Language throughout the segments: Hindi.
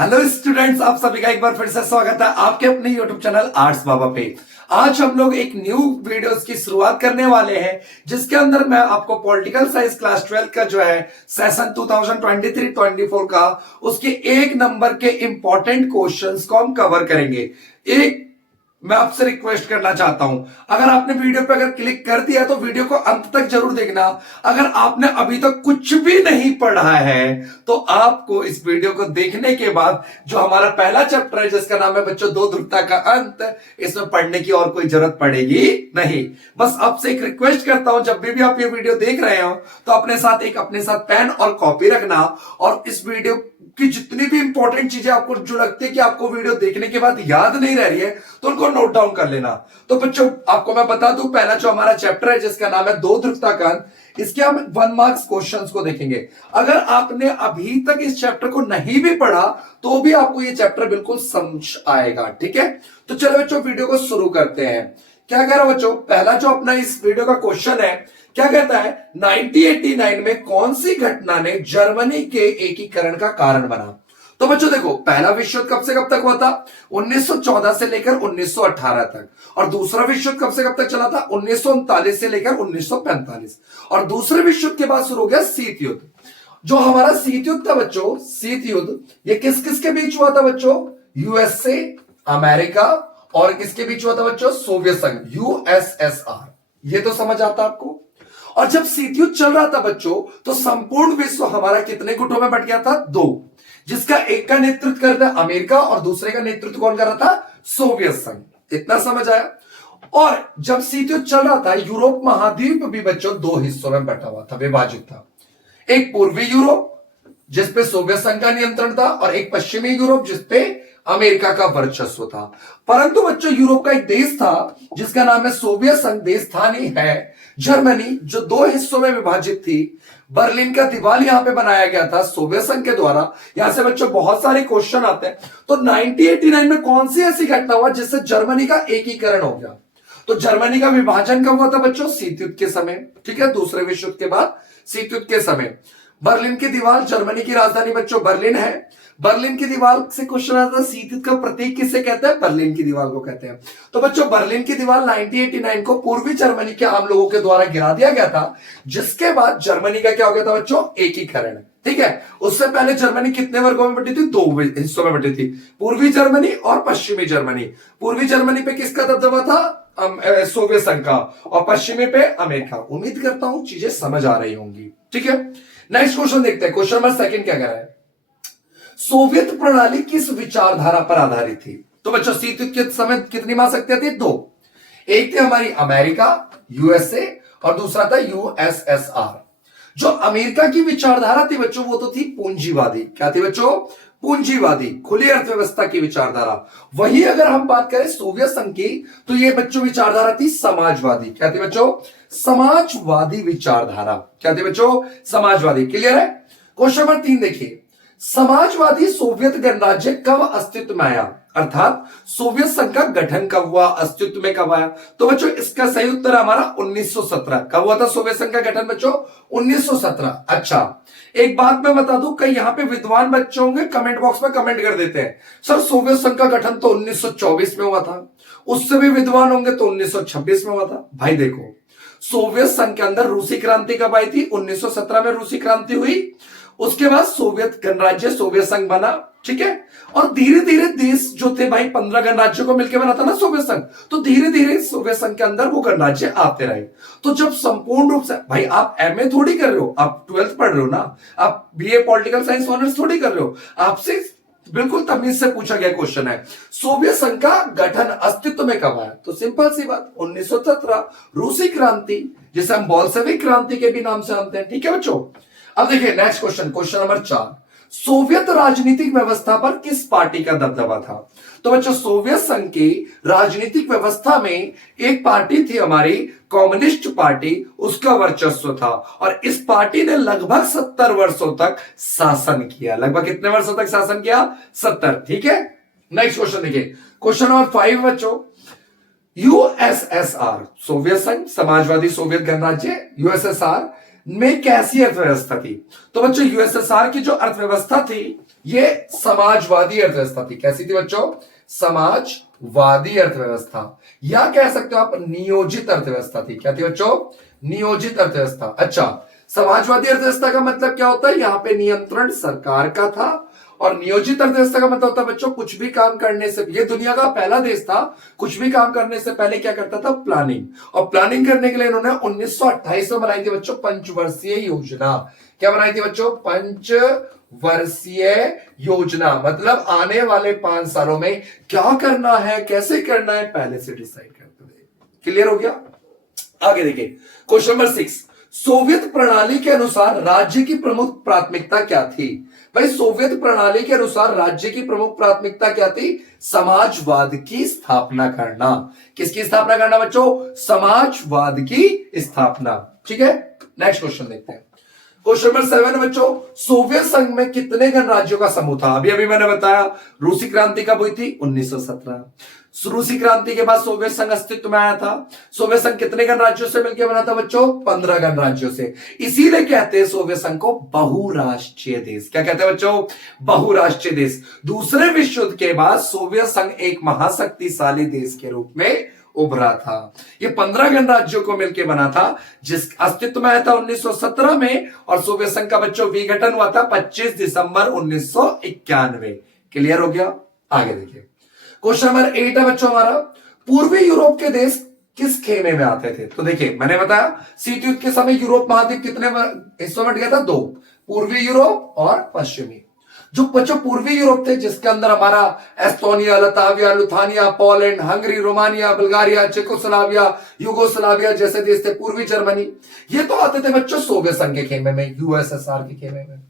हेलो स्टूडेंट्स, आप सभी का एक बार फिर से स्वागत है आपके अपने यूट्यूब चैनल आर्ट्स बाबा पे। आज हम लोग एक न्यू वीडियोस की शुरुआत करने वाले हैं, जिसके अंदर मैं आपको पॉलिटिकल साइंस क्लास 12 का जो है सेशन 2023-24 का उसके एक नंबर के इंपॉर्टेंट क्वेश्चंस को हम कवर करेंगे। एक मैं आपसे रिक्वेस्ट करना चाहता हूं, अगर आपने वीडियो पे अगर क्लिक कर दिया तो वीडियो को अंत तक जरूर देखना। अगर आपने अभी तक कुछ भी नहीं पढ़ा है तो आपको इस वीडियो को देखने के बाद जो हमारा पहला चैप्टर है जिसका नाम है बच्चों दो ध्रुवता का अंत, इसमें पढ़ने की और कोई जरूरत पड़ेगी नहीं। बस आपसे एक रिक्वेस्ट करता हूं, जब भी आप ये वीडियो देख रहे हो तो अपने साथ पेन और कॉपी रखना, और इस वीडियो कि जितनी भी इंपॉर्टेंट चीजें आपको जो लगती है कि आपको वीडियो देखने के बाद याद नहीं रह रही है तो उनको नोट डाउन कर लेना। तो बच्चों आपको मैं बता दूं, पहला जो हमारा चैप्टर है जिसका नाम है दो ध्रुवता का अंत, इसके हम 1 मार्क्स क्वेश्चंस को देखेंगे। अगर आपने अभी तक इस चैप्टर को नहीं भी पढ़ा तो भी आपको ये चैप्टर बिल्कुल समझ आएगा। ठीक है, तो चलो बच्चों वीडियो को शुरू करते हैं। क्या कह रहा हूं बच्चों, पहला जो अपना इस वीडियो का क्वेश्चन है, क्या कहता है 1989 में कौन सी घटना ने जर्मनी के एकीकरण का कारण बना। तो बच्चों देखो, पहला विश्व युद्ध कब से कब तक हुआ था, 1914 से लेकर 1918 तक, और दूसरा विश्व युद्ध कब से कब तक चला था, 1939 से लेकर 1945, और दूसरे विश्व युद्ध के बाद शुरू हो गया शीत युद्ध। जो हमारा शीत युद्ध था बच्चों, शीत युद्ध ये किस किस के बीच हुआ था बच्चों, यूएसए, अमेरिका, और किसके बीच हुआ था बच्चों, सोवियत संघ, यूएसएसआर। ये तो समझ आता आपको। और जब शीत युद्ध चल रहा था बच्चों तो संपूर्ण विश्व हमारा कितने गुटों में बट गया था, दो, जिसका एक का नेतृत्व कर रहा था अमेरिका और दूसरे का नेतृत्व कौन कर रहा था, सोवियत संघ। इतना समझ आया। और जब शीत युद्ध चल रहा था यूरोप महाद्वीप भी बच्चों दो हिस्सों में बटा हुआ था, विभाजित था। एक पूर्वी यूरोप जिसपे सोवियत संघ का नियंत्रण था, और एक पश्चिमी यूरोप जिसपे अमेरिका का वर्चस्व था। परंतु बच्चों यूरोप का एक देश था जिसका नाम है सोवियत संघ, देश था नहीं है जर्मनी, जो दो हिस्सों में विभाजित थी। बर्लिन का दीवार यहां पे बनाया गया था सोवियत संघ के द्वारा। यहां से बच्चों बहुत सारे क्वेश्चन आते हैं। तो 1989 में कौन सी ऐसी घटना हुआ जिससे जर्मनी का एकीकरण हो गया। तो जर्मनी का विभाजन कब हुआ था बच्चों, शीत युद्ध के समय। ठीक है, दूसरे विश्व युद्ध के बाद शीत युद्ध के समय। बर्लिन की दीवार, जर्मनी की राजधानी बच्चों बर्लिन है। बर्लिन की दीवार से क्वेश्चन आता है, शीत युद्ध का प्रतीक किसे कहते हैं, बर्लिन की दीवार को कहते हैं। तो बच्चों बर्लिन की दीवार 1989 को पूर्वी जर्मनी के आम लोगों के द्वारा गिरा दिया गया था, जिसके बाद जर्मनी का क्या हो गया था बच्चों, एकीकरण। ठीक है, उससे पहले जर्मनी कितने वर्गों में बटी थी, दो हिस्सों में बटी थी, पूर्वी जर्मनी और पश्चिमी जर्मनी। पूर्वी जर्मनी पे किसका दबदबा था, सोवियत संघ का, और पश्चिमी पे अमेरिका। उम्मीद करता हूं चीजें समझ आ रही होंगी। ठीक है, नेक्स्ट क्वेश्चन देखते हैं। क्वेश्चन नंबर सेकंड क्या कह रहा है, सोवियत प्रणाली किस विचारधारा पर आधारित थी। तो बच्चों शीत युद्ध के समय कितनी महाशक्तियां थी, दो। एक थी हमारी अमेरिका, यूएसए, और दूसरा था यूएसएसआर। जो अमेरिका की विचारधारा थी बच्चों वो तो थी पूंजीवादी। क्या थी बच्चों, पूंजीवादी, खुली अर्थव्यवस्था की विचारधारा। वही अगर हम बात करें सोवियत संघ की तो ये बच्चों विचारधारा थी समाजवादी। क्या थी बच्चों, समाजवादी विचारधारा। क्या थी बच्चों, समाजवादी। क्लियर है। क्वेश्चन नंबर 3 देखिए, समाजवादी सोवियत गणराज्य कब अस्तित्व में आया, अर्थात सोवियत संघ का गठन कब हुआ, अस्तित्व में कब आया। तो बच्चों इसका सही उत्तर हमारा 1917। कब हुआ था सोवियत संघ का गठन बच्चों, 1917। अच्छा, एक बात मैं बता दूं, कई यहां पे विद्वान बच्चे होंगे कमेंट बॉक्स में कमेंट कर देते हैं, सर सोवियत संघ का गठन तो 1924 में हुआ था। उससे भी विद्वान होंगे तो 1926 में हुआ था। भाई देखो, सोवियत संघ के अंदर रूसी क्रांति कब आई थी, 1917 में रूसी क्रांति हुई। उसके बाद सोवियत गणराज्य सोवियत संघ बना। ठीक है, और धीरे धीरे देश जो थे भाई 15 गणराज्यों को मिलकर बना था ना सोवियत संघ, तो धीरे धीरे सोवियत संघ के अंदर वो गणराज्य आते रहे। तो जब संपूर्ण रूप से, भाई आप एमए थोड़ी कर रहे हो, आप 12th पढ़ रहे हो ना, आप बीए पॉलिटिकल साइंस ऑनर्स थोड़ी कर रहे हो। आपसे बिल्कुल तमीज से पूछा गया क्वेश्चन है, सोवियत संघ का गठन अस्तित्व में कब आया। तो सिंपल सी बात, 1917, रूसी क्रांति, जिसे हम बोल्शेविक क्रांति के भी नाम से जानते हैं। ठीक है बच्चों, अब देखिए next question, question number 4, Soviet राजनीतिक व्यवस्था पर किस पार्टी का दबदबा था। तो बच्चों सोवियत संघ की राजनीतिक व्यवस्था में एक पार्टी थी हमारी कम्युनिस्ट पार्टी, उसका वर्चस्व था, और इस पार्टी ने लगभग 70 वर्षों तक शासन किया। लगभग कितने वर्षों तक शासन किया, 70। ठीक है, नेक्स्ट क्वेश्चन देखिए, क्वेश्चन नंबर 5 बच्चों, यूएसएसआर सोवियत संघ समाजवादी सोवियत गणराज्य, यूएसएसआर में कैसी अर्थव्यवस्था थी? तो बच्चों यूएसएसआर की जो अर्थव्यवस्था थी ये समाजवादी अर्थव्यवस्था थी। कैसी थी बच्चों? समाजवादी अर्थव्यवस्था, या कह सकते हो आप नियोजित अर्थव्यवस्था थी। क्या थी बच्चों? नियोजित अर्थव्यवस्था। अच्छा, समाजवादी अर्थव्यवस्था का मतलब क्या होता है? यहां पे नियंत्रण सरकार का था। और नियोजित अर्थव्यवस्था का मतलब होता है बच्चों कुछ भी काम करने से, ये दुनिया का पहला देश था कुछ भी काम करने से पहले क्या करता था? प्लानिंग। और प्लानिंग करने के लिए इन्होंने 1928 में बनाई थी बच्चों पंचवर्षीय योजना। क्या बनाई थी बच्चों? पंचवर्षीय योजना। मतलब आने वाले 5 सालों में क्या करना है, कैसे करना है, पहले से डिसाइड करते थे। क्लियर हो गया? आगे देखिए क्वेश्चन नंबर 6। सोवियत प्रणाली के अनुसार राज्य की प्रमुख प्राथमिकता क्या थी? भाई सोवियत प्रणाली के अनुसार राज्य की प्रमुख प्राथमिकता क्या थी? समाजवाद की स्थापना करना। किसकी स्थापना करना बच्चों? समाजवाद की स्थापना। ठीक है, नेक्स्ट क्वेश्चन देखते हैं। क्वेश्चन नंबर 7 बच्चों, सोवियत संघ में कितने गणराज्यों का समूह था? अभी अभी मैंने बताया रूसी क्रांति कब हुई थी? 1917। रूसी क्रांति के बाद सोवियत संघ अस्तित्व में आया था। सोवियत संघ कितने गणराज्यों से मिलकर बना था बच्चों? 15 गणराज्यों से। इसीलिए कहते हैं सोवियत संघ को बहुराष्ट्रीय देश। क्या कहते हैं बच्चों? बहुराष्ट्रीय देश। दूसरे विश्व युद्ध के बाद सोवियत संघ एक महाशक्तिशाली देश के रूप में उभरा था। ये 15 गणराज्यों को मिलकर बना था, जिस अस्तित्व में आया था 1917 में, और सोवियत संघ का बच्चों विघटन हुआ था 25 दिसंबर 1991। क्लियर हो गया? आगे देखिए क्वेश्चन नंबर 8 है बच्चों हमारा, पूर्वी यूरोप के देश किस खेमे में आते थे? तो देखिए मैंने बताया शीत युद्ध के समय यूरोप महाद्वीप कितने हिस्सों में गया था? 2, पूर्वी यूरोप और पश्चिमी। जो बच्चों पूर्वी यूरोप थे जिसके अंदर हमारा Estonia, Latvia, Lithuania, Poland, Hungary, Romania, Bulgaria, Czechoslovakia, Yugoslavia जैसे देश थे, पूर्वी जर्मनी, ये तो आते थे बच्चों सोवियत संघ के खेमे में, यूएसएसआर के खेमे में।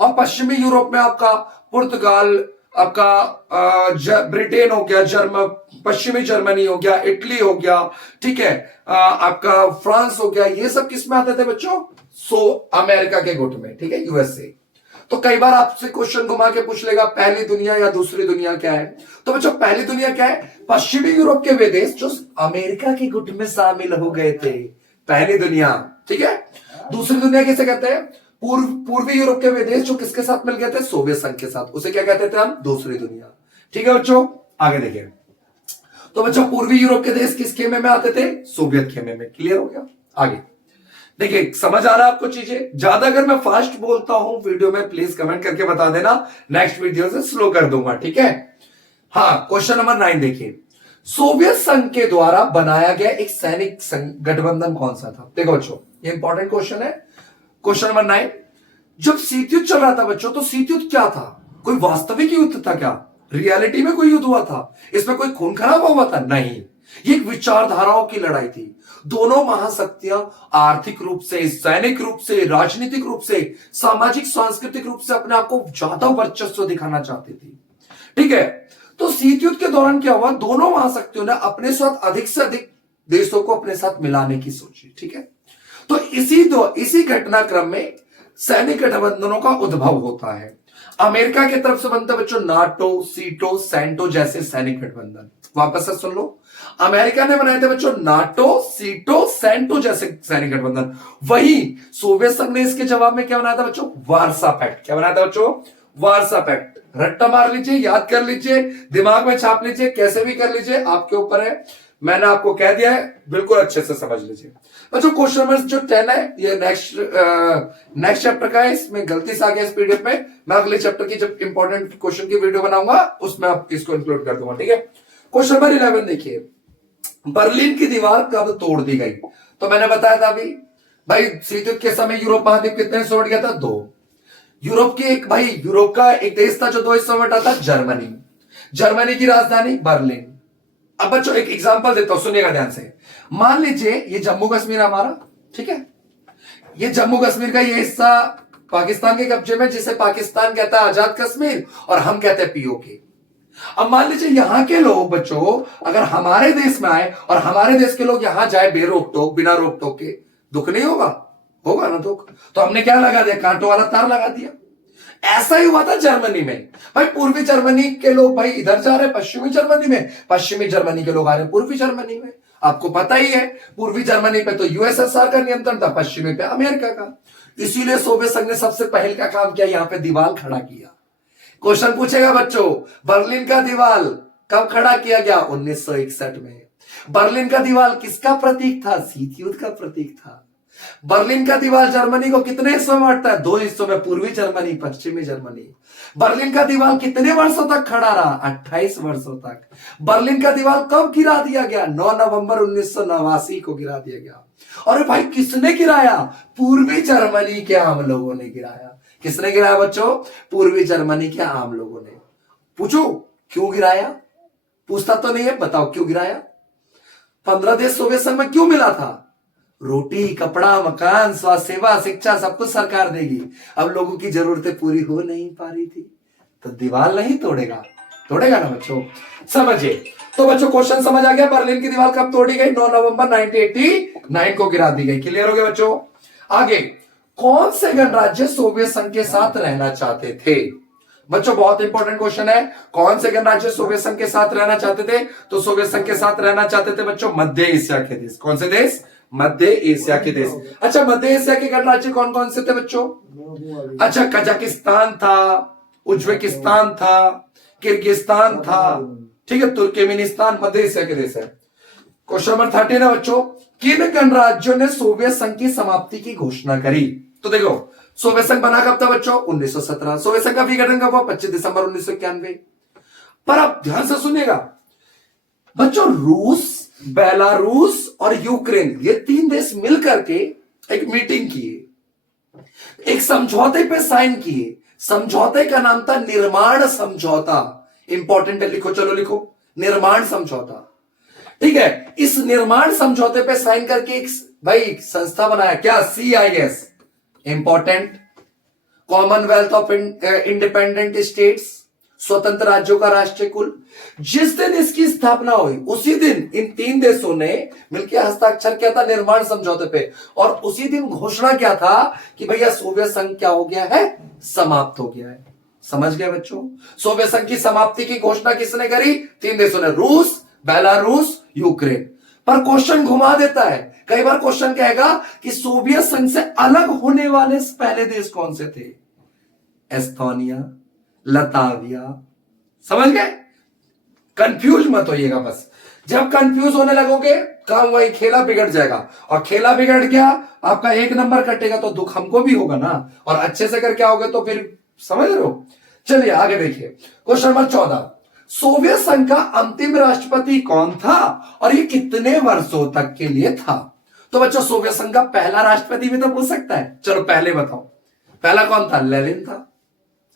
और पश्चिमी यूरोप में आपका पुर्तगाल, आपका ब्रिटेन हो गया, पश्चिमी जर्मनी हो गया, इटली हो गया, ठीक है, आपका फ्रांस हो गया, ये सब किस में आते थे बच्चों? अमेरिका के गुट में, ठीक है, यूएसए। तो कई बार आपसे क्वेश्चन घुमा के पूछ लेगा पहली दुनिया या दूसरी दुनिया क्या है? तो बच्चों पहली दुनिया क्या है? पश्चिमी यूरोप के वे देश जो अमेरिका के गुट में शामिल हो गए थे, पहली दुनिया। ठीक है, दूसरी दुनिया किसे कहते हैं? पूर्वी यूरोप के वे देश जो किसके साथ मिल गए थे? सोवियत संघ के साथ, उसे क्या कहते थे हम? दूसरी दुनिया। ठीक है बच्चों, आगे देखिए। तो बच्चों पूर्वी यूरोप के देश किस खेमे में आते थे? सोवियत खेमे में। क्लियर हो गया? आगे देखिए, समझ आ रहा है आपको चीजें? ज्यादा अगर मैं फास्ट बोलता हूं वीडियो में प्लीज कमेंट करके बता देना, नेक्स्ट वीडियो से स्लो कर दूंगा। ठीक है, हाँ क्वेश्चन नंबर 9 देखिए, सोवियत संघ के द्वारा बनाया गया एक सैनिक गठबंधन कौन सा था? देखो बच्चों ये इंपॉर्टेंट क्वेश्चन है। क्वेश्चन नंबर 9, जब शीत युद्ध चल रहा था बच्चों, तो शीत युद्ध क्या था? कोई वास्तविक युद्ध था क्या? रियलिटी में कोई युद्ध हुआ था? इसमें कोई खून खराबा हुआ था? नहीं, ये एक विचारधाराओं की लड़ाई थी। दोनों महाशक्तियां आर्थिक रूप से, सैनिक रूप से, राजनीतिक रूप से, सामाजिक सांस्कृतिक रूप से अपने आप को ज्यादा वर्चस्व दिखाना चाहती थी। ठीक है, तो शीत युद्ध के दौरान क्या हुआ? दोनों महाशक्तियों ने अपने साथ अधिक से अधिक देशों को अपने साथ मिलाने की सोची। ठीक है, तो इसी घटनाक्रम में सैनिक गठबंधनों का उद्भव होता है। अमेरिका की तरफ से बनता बच्चों नाटो, सीटो, सैंटो जैसे सैनिक गठबंधन। वापस से सुन लो, अमेरिका ने बनाए थे बच्चों नाटो, सीटो, सैंटो जैसे सैनिक गठबंधन। वही सोवियत संघ ने इसके जवाब में क्या बनाया था बच्चों? Warsaw Pact. क्या बनाया था बच्चों? Warsaw Pact. रट्टा मार लीजिए, याद कर लीजिए, दिमाग में छाप लीजिए, कैसे भी कर लीजिए, आपके ऊपर है। मैंने आपको कह दिया है, बिल्कुल अच्छे से समझ लीजिए बच्चों। क्वेश्चन नंबर जो 10 है ये नेक्स्ट चैप्टर का है, इसमें गलती से आ गया इस पीडीएफ में। मैं अगले चैप्टर की जब इंपॉर्टेंट क्वेश्चन की वीडियो बनाऊंगा उसमें आप इसको इंक्लूड कर दूंगा। ठीक है, क्वेश्चन नंबर 11 देखिए, बर्लिन की दीवार कब तोड़ दी गई? तो मैंने बताया था अभी भाई शीत युद्ध के समय यूरोप महाद्वीप कितने हिस्सों में गया था? 2। यूरोप का एक देश था जो 2 हिस्सों में बटा था, जर्मनी। जर्मनी की राजधानी बर्लिन। अब बच्चों एक एग्जांपल देता हूं, सुनिएगा ध्यान से। मान लीजिए ये जम्मू कश्मीर हमारा, ठीक है, ये जम्मू कश्मीर का ये हिस्सा पाकिस्तान के कब्जे में, जिसे पाकिस्तान कहता है आजाद कश्मीर और हम कहते हैं पीओके। अब मान लीजिए यहां के लोग बच्चों अगर हमारे देश में आए और हमारे देश के लोग यहां जाए बेरोक टोक, बिना रोक टोक के, दुख नहीं होगा? होगा ना दुख। तो हमने क्या लगा दिया? कांटों वाला तार लगा दिया। ऐसा ही हुआ था जर्मनी में। भाई पूर्वी जर्मनी के लोग भाई इधर जा रहे हैं पश्चिमी जर्मनी में, पश्चिमी जर्मनी के लोग आ रहे हैं पूर्वी जर्मनी में। आपको पता ही है, पूर्वी जर्मनी पे तो यूएसएसआर का नियंत्रण था, पश्चिमी पे अमेरिका का। इसीलिए सोवियत संघ ने सबसे पहले का काम किया, यहां पे दीवार खड़ा किया। क्वेश्चन पूछेगा बच्चों, बर्लिन का दीवार कब खड़ा किया गया? 1961 में। बर्लिन का दीवार किसका प्रतीक था? शीत युद्ध का प्रतीक था। बर्लिन का दीवार जर्मनी को कितने हिस्सों में बांटता है? 2 हिस्सों में, पूर्वी जर्मनी, पश्चिमी जर्मनी। बर्लिन का दीवार कितने वर्षों तक खड़ा रहा? 28 वर्षों तक। बर्लिन का दीवार कब गिरा दिया गया? 9 नवंबर 1989 को गिरा दिया गया। और भाई किसने गिराया? पूर्वी जर्मनी के आम लोगों ने गिराया। किसने गिराया बच्चों? पूर्वी जर्मनी के आम लोगों ने। पूछो क्यों गिराया? पूछता तो नहीं है, बताओ क्यों गिराया? 15 देश सोवियत संघ में क्यों मिला था? रोटी, कपड़ा, मकान, स्वास्थ्य सेवा, शिक्षा सब कुछ सरकार देगी। अब लोगों की जरूरतें पूरी हो नहीं पा रही थी, तो दीवार नहीं तोड़ेगा? तोड़ेगा ना बच्चों, समझिए। तो बच्चों क्वेश्चन समझ आ गया, बर्लिन की दीवार कब तोड़ी गई? 9 नवंबर 1989 को गिरा दी गई। क्लियर हो गया बच्चों? आगे, कौन से गणराज्य सोवियत संघ के साथ रहना चाहते थे? बच्चों बहुत इंपॉर्टेंट क्वेश्चन है, कौन से गणराज्य सोवियत संघ के साथ रहना चाहते थे? तो सोवियत संघ के साथ रहना चाहते थे बच्चों मध्य एशिया के देश। कौन से देश? मध्य एशिया के देश। अच्छा, मध्य एशिया के गणराज्य कौन कौन से थे बच्चों? अच्छा, कजाकिस्तान था, उज्बेकिस्तान था, किर्गिस्तान था, ठीक है, तुर्कमेनिस्तान मध्य एशिया के देश है। क्वेश्चन नंबर 13 है बच्चों, किन गणराज्यों ने सोवियत संघ की समाप्ति की घोषणा करी? तो देखो, सोवियत संघ बना कब था बच्चों? 1917। सोवियत संघ का विघटन कब हुआ? 25 दिसंबर 1991। पर आप ध्यान से सुनिएगा बच्चों, रूस, बेलारूस और यूक्रेन, ये 3 देश मिलकर के एक मीटिंग किए, एक समझौते पे साइन किए। समझौते का नाम था निर्माण समझौता। इंपॉर्टेंट है, लिखो, चलो लिखो, निर्माण समझौता। ठीक है, इस निर्माण समझौते पे साइन करके एक भाई संस्था बनाया, क्या? CIS, important, Commonwealth of independent states, स्वतंत्र राज्यों का राष्ट्रीय कुल। जिस दिन इसकी स्थापना हुई उसी दिन इन 3 देशों ने मिलकर हस्ताक्षर किया था निर्माण समझौते पे, और उसी दिन घोषणा किया था कि भैया सोवियत संघ क्या हो गया है? समाप्त हो गया है। समझ गए बच्चों? सोवियत संघ की समाप्ति की घोषणा किसने करी? 3 देशों ने, रूस, बेलारूस, यूक्रेन। पर क्वेश्चन घुमा देता है, कई बार क्वेश्चन कहेगा कि सोवियत संघ से अलग होने वाले पहले देश कौन से थे? एस्टोनिया, लताविया। समझ गए? कंफ्यूज मत होइएगा बस। जब कंफ्यूज होने लगोगे काम वही, खेला बिगड़ जाएगा, और खेला बिगड़ गया आपका 1 नंबर कटेगा तो दुख हमको भी होगा ना, और अच्छे से करके आओगे तो फिर, समझ रहे हो? चलिए आगे देखिए, क्वेश्चन नंबर 14, सोवियत संघ का अंतिम राष्ट्रपति कौन था और ये कितने वर्षों तक के लिए था? तो बच्चों सोवियत संघ का पहला राष्ट्रपति भी तो पूछ सकता है, चलो पहले बताओ। पहला कौन था? लेनिन था,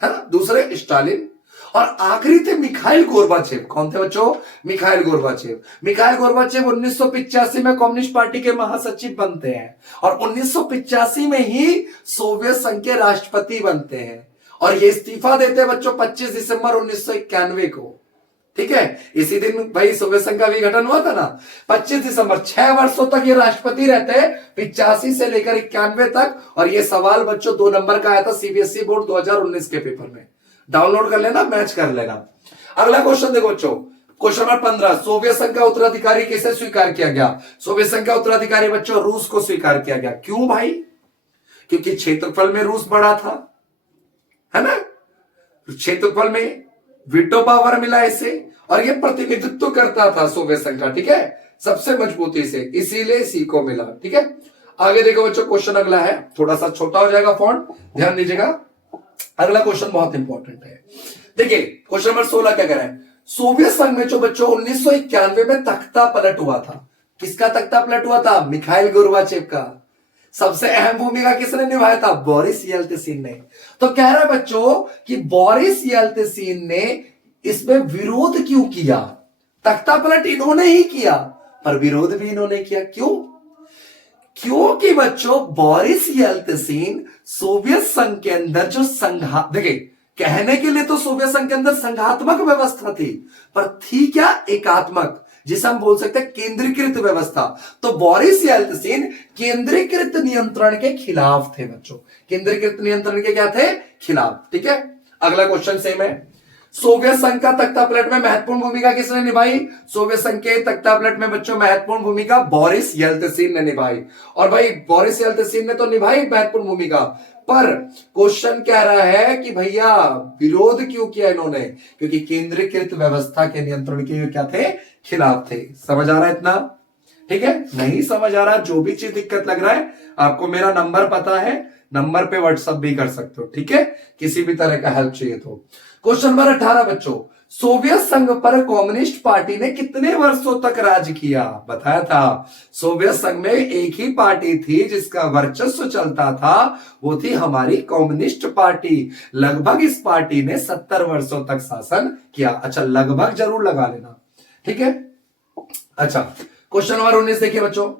है ना। दूसरे स्टालिन, और आखिरी थे मिखाइल गोर्बाचेव। कौन थे बच्चों? Mikhail Gorbachev. मिखाइल गोर्बाचेव 1985 में कम्युनिस्ट पार्टी के महासचिव बनते हैं, और 1985 में ही सोवियत संघ के राष्ट्रपति बनते हैं, और ये इस्तीफा देते हैं बच्चों 25 दिसंबर 1991 को। ठीक है, इसी दिन भाई सोवियत संघ का विघटन हुआ था ना, 25 दिसंबर। 6 वर्षों तक ये राष्ट्रपति रहते हैं, 85 से लेकर 91 तक। और ये सवाल बच्चों 2 नंबर का आया था सीबीएसई बोर्ड 2019 के पेपर में, डाउनलोड कर लेना, मैच कर लेना। अगला क्वेश्चन देखो बच्चों, क्वेश्चन नंबर 15, सोवियत संघ का उत्तराधिकारी किसे स्वीकार किया गया? सोवियत संघ का उत्तराधिकारी बच्चों रूस को स्वीकार किया गया। क्यों भाई? क्योंकि क्षेत्रफल में रूस बड़ा था, है ना, क्षेत्रफल में वीटो पावर मिला इसे, और ये प्रतिनिधित्व करता था सोवियत संघ का, ठीक है, सबसे मजबूती से, इसीलिए इसी को मिला। ठीक है, आगे देखो बच्चों, क्वेश्चन अगला है, थोड़ा सा छोटा हो जाएगा फॉन्ट, ध्यान दीजिएगा। अगला क्वेश्चन बहुत इंपॉर्टेंट है। देखिए क्वेश्चन नंबर 16 क्या कह रहा है? सोवियत संघ में जो बच्चों 1991 में तख्ता पलट हुआ था, किसका तख्ता पलट हुआ था? मिखाइल गोर्बाचेव का। सबसे अहम भूमिका किसने निभाया था? बोरिस येल्त्सिन ने। तो कह रहा है बच्चों कि बोरिस येल्त्सिन ने इसमें विरोध क्यों किया? तख्ता पलट इन्होंने ही किया, पर विरोध भी इन्होंने किया। क्यों? क्योंकि बच्चों बोरिस येल्त्सिन सोवियत संघ के अंदर जो देखिए, कहने के लिए तो सोवियत संघ के अंदर संघात्मक व्यवस्था थी, पर थी क्या? एकात्मक, जिसे हम बोल सकते हैं केंद्रीकृत व्यवस्था। तो बोरिस येल्त्सिन केंद्रीकृत नियंत्रण के खिलाफ थे बच्चों, केंद्रीकृत नियंत्रण के क्या थे? खिलाफ। ठीक है, अगला क्वेश्चन सेम है। सोवियत संघ का तख्ता पलट में महत्वपूर्ण भूमिका किसने निभाई? सोवियत संघ के तख्ता पलट में बच्चों महत्वपूर्ण भूमिका बोरिस येल्तसिन ने निभाई। और भाई बोरिस येल्तसिन ने तो निभाई महत्वपूर्ण भूमिका, पर क्वेश्चन कह रहा है कि भैया विरोध क्यों किया इन्होंने? क्योंकि केंद्रीकृत व्यवस्था के नियंत्रण के क्या थे? खिलाफ थे। समझ आ रहा है इतना? ठीक है, नहीं समझ आ रहा, जो भी चीज दिक्कत लग रहा है, आपको मेरा नंबर पता है, नंबर पे व्हाट्सएप भी कर सकते हो। ठीक है, किसी भी तरह का हेल्प चाहिए तो। क्वेश्चन नंबर 18 बच्चों, सोवियत संघ पर कम्युनिस्ट पार्टी ने कितने वर्षों तक राज किया? बताया था सोवियत संघ में एक ही पार्टी थी जिसका वर्चस्व चलता था, वो थी हमारी कम्युनिस्ट पार्टी। लगभग इस पार्टी ने 70 वर्षों तक शासन किया। अच्छा, लगभग जरूर लगा लेना। ठीक है, अच्छा क्वेश्चन नंबर 19 देखिए बच्चों,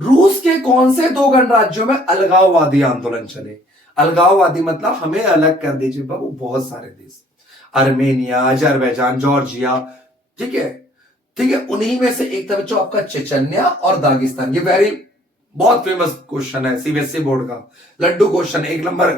रूस के कौन से दो गणराज्यों में अलगाववादी आंदोलन चले? अलगाववादी मतलब हमें अलग कर दीजिए बाबू, बहुत सारे देश, आर्मेनिया, अजरबैजान, जॉर्जिया। ठीक है, ठीक है, उन्हीं में से एक था बच्चों आपका चेचन्या और दागिस्तान। ये बहुत फेमस क्वेश्चन है सीबीएसई बोर्ड का, लड्डू क्वेश्चन, एक नंबर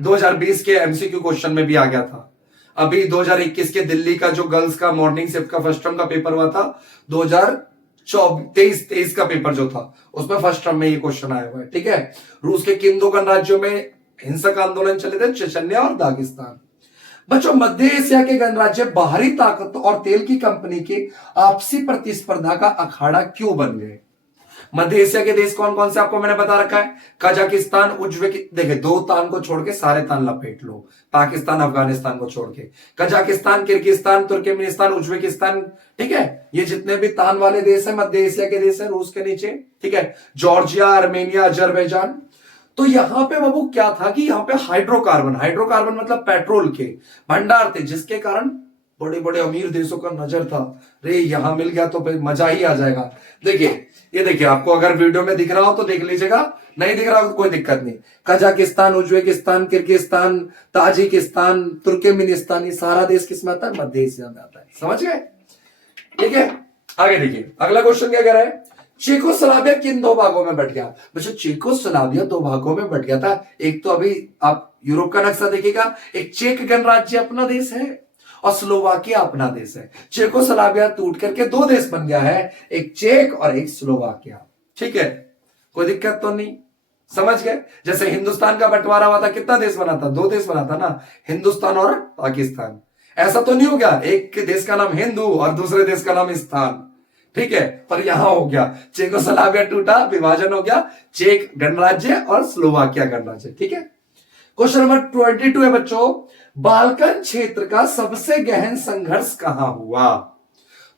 2020 के एमसीक्यू क्वेश्चन में भी आ गया था। अभी 2021 के दिल्ली का जो गर्ल्स का मॉर्निंग शिफ्ट का फर्स्ट टर्म का पेपर हुआ था, 2023 का पेपर जो था, उसमें फर्स्ट टर्म में ये क्वेश्चन आया हुआ है। ठीक है, रूस के किन दो गणराज्यों में हिंसक आंदोलन चले थे? चेचन्या और दागिस्तान। बच्चों, मध्य एशिया के गणराज्य बाहरी ताकत और तेल की कंपनी के आपसी प्रतिस्पर्धा का अखाड़ा क्यों बन गए? मध्य एशिया के देश कौन कौन से आपको मैंने बता रखा है, कजाकिस्तान, उज्बेकिस्तान, देखे दो तान को छोड़ के सारे तान लपेट लो, पाकिस्तान अफगानिस्तान को छोड़ के, कजाकिस्तान, किर्गिस्तान, तुर्कमेनिस्तान, उज्बेकिस्तान। ठीक है, ये जितने भी तान वाले देश है मध्य एशिया के देश है, रूस के नीचे। ठीक है, जॉर्जिया, आर्मेनिया, अजरबैजान। तो यहां पे बाबू क्या था कि यहां पे हाइड्रोकार्बन, हाइड्रोकार्बन मतलब पेट्रोल के भंडार थे, जिसके कारण बड़े बड़े अमीर देशों का नजर था, रे यहां मिल गया तो फिर मजा ही आ जाएगा। देखिए, ये देखिए, आपको अगर वीडियो में दिख रहा हो तो देख लीजिएगा, नहीं दिख रहा हो तो कोई दिक्कत नहीं। Kazakhstan, Uzbekistan, Kyrgyzstan, Tajikistan, Turkmenistan, ये सारा देश किस में आता है? मध्य एशिया में आता है। समझ गए? ठीक है, आगे देखिए अगला क्वेश्चन क्या कह रहा है, चेकोस्लोवाकिया किन दो भागों में बट गया? बच्चों, चेकोस्लोवाकिया दो भागों में बट गया था। एक तो अभी आप यूरोप का नक्शा देखिएगा, एक चेक गणराज्य अपना देश है और स्लोवाकिया अपना देश है। चेकोस्लोवाकिया टूट करके दो देश बन गया है, एक चेक और एक स्लोवाकिया। ठीक है, कोई दिक्कत तो नहीं, समझ गए? जैसे हिंदुस्तान का बंटवारा हुआ था, कितना देश बना था? दो देश बना था ना, हिंदुस्तान और पाकिस्तान। ऐसा तो नहीं हो गया एक देश का नाम हिंदू और दूसरे देश का नाम स्थान। ठीक है, पर यहां हो गया चेकोस्लोवाकिया टूटा, विभाजन हो गया, चेक गणराज्य और स्लोवाकिया गणराज्य। ठीक है, क्वेश्चन नंबर 22 है बच्चों, बाल्कन क्षेत्र का सबसे गहन संघर्ष कहां हुआ?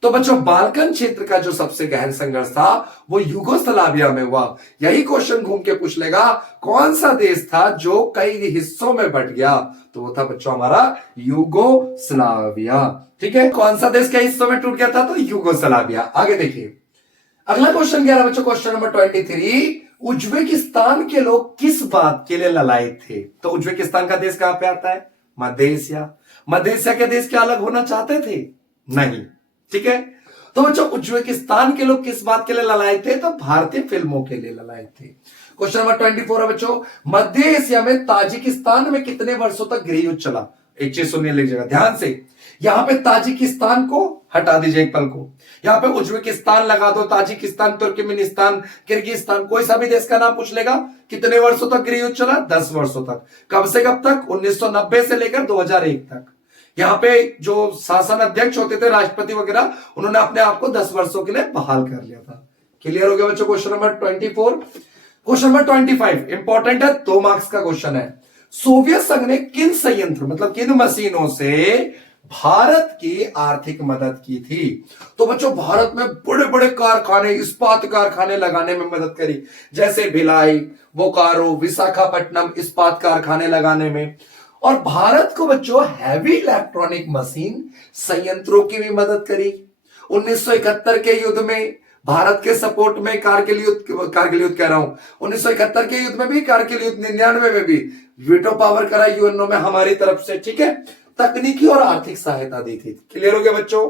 तो बच्चों, बाल्कन क्षेत्र का जो सबसे गहन संघर्ष था वो यूगोस्लाविया में हुआ। यही क्वेश्चन घूम के पूछ लेगा, कौन सा देश था जो कई हिस्सों में बंट गया? तो वो था बच्चों हमारा यूगोस्लाविया। ठीक है, कौन सा देश कई हिस्सों में टूट गया था? तो यूगोस्लाविया। आगे देखिए अगला क्वेश्चन क्या है बच्चों, क्वेश्चन नंबर 23, उज्बेकिस्तान के लोग किस बात के लिए ललायत थे? तो उज्बेकिस्तान का देश कहां पे आता है? मध्य एशिया। मध्य एशिया के देश क्या अलग होना चाहते थे? नहीं। ठीक है, तो बच्चों उज्बेकिस्तान के लोग किस बात के लिए ललायत थे? तो भारतीय फिल्मों के लिए ललायत थे। क्वेश्चन नंबर 24 है बच्चों, मध्य एशिया में ताजिकिस्तान में कितने वर्षों तक गृह युद्ध चला? एक चीज सुनिए, लीजिएगा ध्यान से, यहां पे ताजिकिस्तान को हटा दीजिए एक पल को, यहां पे उज्बेकिस्तान लगा दो, ताजिकिस्तान, तुर्कमेनिस्तान, किर्गिस्तान, कोई सा भी देश का नाम पूछ लेगा। कितने वर्षों तक गृह युद्ध चला? 10 वर्षों तक। कब से कब तक? 1990 से लेकर 2001 तक। यहां पे जो शासन अध्यक्ष होते थे, राष्ट्रपति वगैरह, उन्होंने अपने आप को 10 वर्षों के लिए बहाल कर लिया था। क्लियर हो गया बच्चों? Question number 24। Question number 25 important है, 2 मार्क्स का क्वेश्चन है। सोवियत संघ ने किन संयंत्र मतलब किन मशीनों से भारत की आर्थिक मदद की थी? तो बच्चों भारत में बड़े बड़े कारखाने, इस्पात कारखाने लगाने में मदद करी, जैसे भिलाई, बोकारो, विशाखापट्टनम इस्पात कारखाने लगाने में। और भारत को बच्चों हैवी इलेक्ट्रॉनिक मशीन संयंत्रों की भी मदद करी। 1971 के युद्ध में भारत के सपोर्ट में कारगिल युद्ध कह रहा हूं, 1971 के युद्ध में भी, कारगिल युद्ध 99 में भी वीटो पावर करा यूएनओ में हमारी तरफ से। ठीक है, तकनीकी और आर्थिक सहायता दी थी। क्लियर हो गया बच्चों?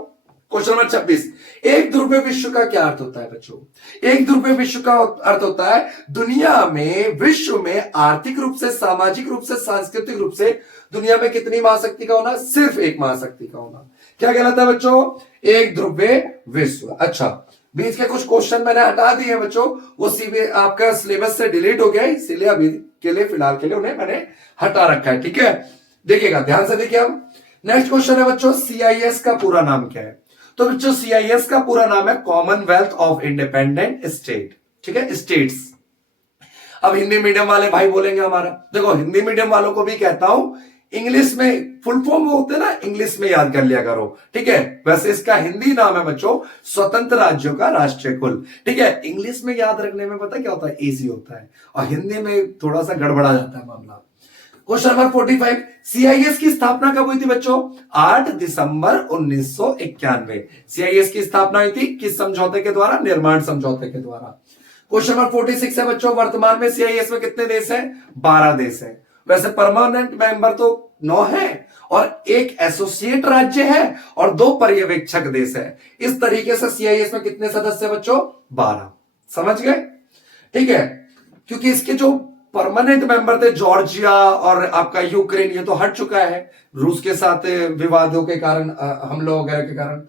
क्वेश्चन नंबर 26, एक ध्रुवीय विश्व का क्या अर्थ होता है बच्चों? एक ध्रुवीय विश्व का अर्थ होता है दुनिया में, विश्व में आर्थिक रूप से, सामाजिक रूप से, सांस्कृतिक रूप से दुनिया में कितनी महाशक्ति का होना? सिर्फ एक महाशक्ति का होना। क्या कहलाता है बच्चों? एक ध्रुवीय विश्व। अच्छा, बीच के कुछ क्वेश्चन मैंने हटा दिए बच्चों, वो सीबी आपका सिलेबस से डिलीट हो गया, इसीलिए अभी के लिए, फिलहाल के लिए उन्हें मैंने हटा रखा है। ठीक है, देखिएगा, ध्यान से देखिए। अब नेक्स्ट क्वेश्चन है बच्चों, सीआईएस का पूरा नाम क्या है? तो बच्चों सीआईएस का पूरा नाम है कॉमनवेल्थ ऑफ इंडिपेंडेंट स्टेट। ठीक है, स्टेट्स। अब हिंदी मीडियम वाले भाई बोलेंगे हमारा, देखो हिंदी मीडियम वालों को भी कहता हूं, इंग्लिश में फुल फॉर्म होते ना, इंग्लिश में याद कर लिया करो। ठीक है, वैसे इसका हिंदी नाम है बच्चों स्वतंत्र राज्यों का राष्ट्रीय कुल। ठीक है, इंग्लिश में याद रखने में पता क्या होता है? इजी होता है, और हिंदी में थोड़ा सा गड़बड़ा जाता है मामला। क्वेश्चन नंबर 45, सीआईएस की स्थापना कब हुई थी बच्चों? 8 दिसंबर 1991। सीआईएस की स्थापना हुई थी किस समझौते के द्वारा? निर्माण समझौते के द्वारा। क्वेश्चन नंबर 46 है बच्चों, वर्तमान में सीआईएस में कितने देश हैं? 12 देश हैं। वैसे परमानेंट मेंबर तो 9 है, और एक एसोसिएट राज्य है, और 2 पर्यवेक्षक देश है। इस तरीके से सीआईएस में कितने सदस्य बच्चों? 12। समझ गए? ठीक है, क्योंकि इसके जो परमानेंट मेंबर थे जॉर्जिया और आपका यूक्रेन, ये तो हट चुका है रूस के साथ विवादों के कारण, हमलों वगैरह के कारण।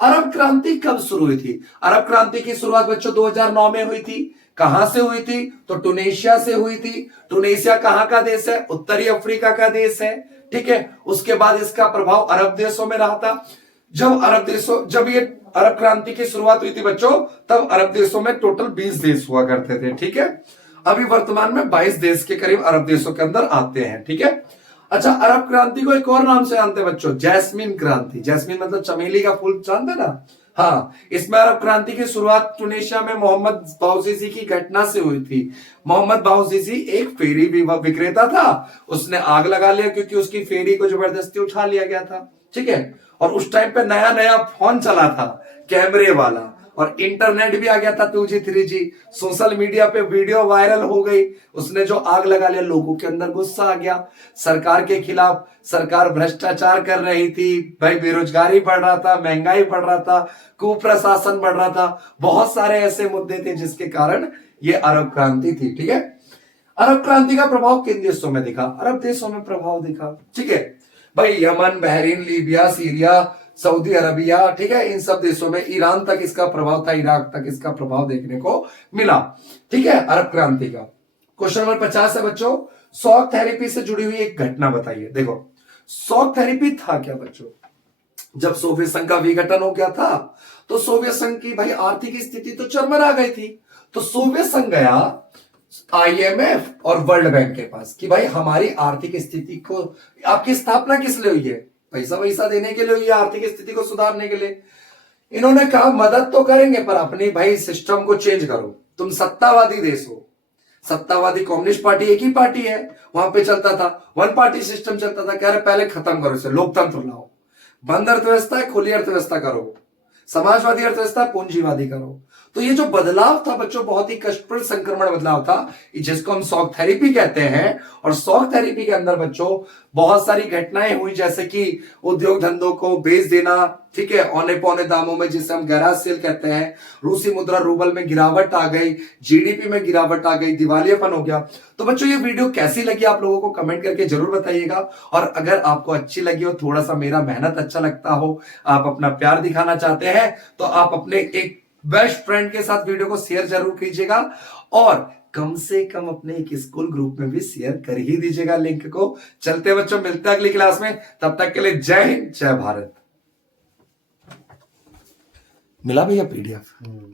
अरब क्रांति कब शुरू हुई थी? अरब क्रांति की शुरुआत बच्चों 2009 में हुई थी। कहां से हुई थी? तो टूनेशिया से हुई थी। टूनेशिया कहां का देश है? उत्तरी अफ्रीका का देश है। ठीक है, उसके बाद इसका प्रभाव अरब देशों में रहा था। जब ये अरब क्रांति की शुरुआत हुई थी बच्चों, तब अरब देशों में टोटल 20 देश हुआ करते थे। ठीक है, अभी वर्तमान में 22 देश के करीब अरब देशों के अंदर आते हैं। ठीक है, अच्छा, अरब क्रांति को एक और नाम से जानते हैं बच्चों, जैस्मिन क्रांति। जैस्मिन मतलब चमेली का फूल, जानते ना? हाँ, इसमें अरब क्रांति की शुरुआत टूनेशिया में मोहम्मद बाउजीजी की घटना से हुई थी। मोहम्मद बाउजीजी एक फेरी विक्रेता था, उसने आग लगा लिया क्योंकि उसकी फेरी को जबरदस्ती उठा लिया गया था। ठीक है, और उस टाइम पे नया नया फोन चला था, कैमरे वाला, और इंटरनेट भी आ गया था, 2G 3G। सोशल मीडिया पे वीडियो वायरल हो गई, उसने जो आग लगा लिया, लोगों के अंदर गुस्सा आ गया सरकार के खिलाफ। सरकार भ्रष्टाचार कर रही थी भाई, बेरोजगारी बढ़ रहा था, महंगाई बढ़ रहा था, कुप्रशासन बढ़ रहा था, बहुत सारे ऐसे मुद्दे थे जिसके कारण ये अरब क्रांति थी। ठीक है, अरब क्रांति का प्रभाव किन देशों में दिखा? अरब देशों में प्रभाव दिखा। ठीक है भाई, Yemen, Bahrain, Libya, Syria, Saudi Arabia, ठीक है, इन सब देशों में, ईरान तक इसका प्रभाव था, इराक तक इसका प्रभाव देखने को मिला। ठीक है, अरब क्रांति का। क्वेश्चन नंबर 50 है बच्चों, शॉक थेरेपी से जुड़ी हुई एक घटना बताइए। देखो, शॉक थेरेपी था क्या बच्चों? जब सोवियत संघ का विघटन हो गया था, तो सोवियत संघ की भाई आर्थिक स्थिति तो चरमरा गई थी। तो सोवियत संघ गया आईएमएफ और वर्ल्ड बैंक के पास कि भाई हमारी आर्थिक स्थिति को, आपकी स्थापना किस लिए हुई है? पैसा वैसा देने के लिए हुई है, आर्थिक स्थिति को सुधारने के लिए। इन्होंने कहा मदद तो करेंगे, पर अपनी भाई सिस्टम को चेंज करो। तुम सत्तावादी देश हो, सत्तावादी कम्युनिस्ट पार्टी एक ही पार्टी है, वहां पे चलता था, वन पार्टी सिस्टम चलता था। कह रहे पहले खत्म करो इसे, लोकतंत्र लाओ, बंद अर्थव्यवस्था है, खुली अर्थव्यवस्था करो, समाजवादी अर्थव्यवस्था पुंजीवादी करो। तो ये जो बदलाव था बच्चों, बहुत ही कष्टप्रद संक्रमण बदलाव था, जिसको हम शॉक थेरेपी कहते हैं। और शॉक थेरेपी के अंदर बच्चों बहुत सारी घटनाएं हुई, जैसे कि उद्योग धंधों को बेच देना, ठीक है, औने पौने दामों में, जिसे हम गैराज सेल कहते हैं। रूसी मुद्रा रूबल में गिरावट आ गई, जीडीपी में गिरावट आ गई, दिवालियापन हो गया। तो बच्चों ये वीडियो कैसी लगी आप लोगों को कमेंट करके जरूर बताइएगा। और अगर आपको अच्छी लगी हो, थोड़ा सा मेरा मेहनत अच्छा लगता हो, आप अपना प्यार दिखाना चाहते हैं, तो आप अपने एक बेस्ट फ्रेंड के साथ वीडियो को शेयर जरूर कीजिएगा, और कम से कम अपने एक स्कूल ग्रुप में भी शेयर कर ही दीजिएगा लिंक को। चलते बच्चों, मिलते हैं अगली क्लास में, तब तक के लिए जय हिंद, जय भारत। मिला भैया PDF?